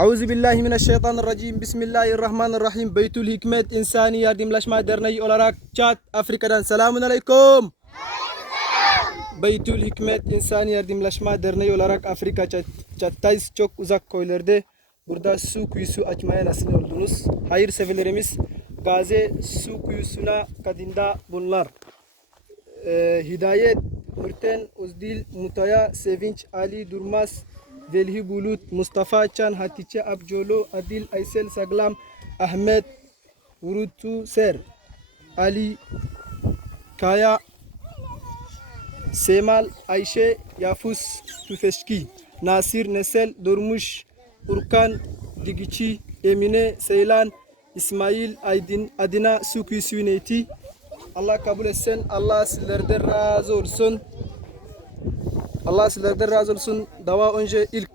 Auzu billahi mineşşeytanirracim. Bismillahirrahmanirrahim. Beytül Hikmet İnsani Yardımlaşma Derneği olarak Çat Afrika'dan selamun aleyküm. Beytül Hikmet İnsani Yardımlaşma Derneği olarak Afrika Çat, Çat'tayız. Çok uzak koylarda. Burada su kuyusu açmaya nasip oldunuz. Hayırseverlerimiz Gazi su kuyusuna kadında bunlar. Ee, Hidayet, Mürten, Özdil, Mutaya, Sevinç, Ali Durmaz, Velhi Bulut, Mustafa Çan, Hatice Abcolo, Adil Aysel Saglam, Ahmet Vurutu Ser, Ali Kaya, Semal Ayşe Yafus Tüfeşki, Nasir Nesel Durmuş, Urkan Digiçi, Emine Seylan, İsmail Aydin Adina Sukuyu Süneyti, Allah kabul etsin. Allah sizlerden razı olsun. Allah sizlerden razı olsun. Dava önce ilk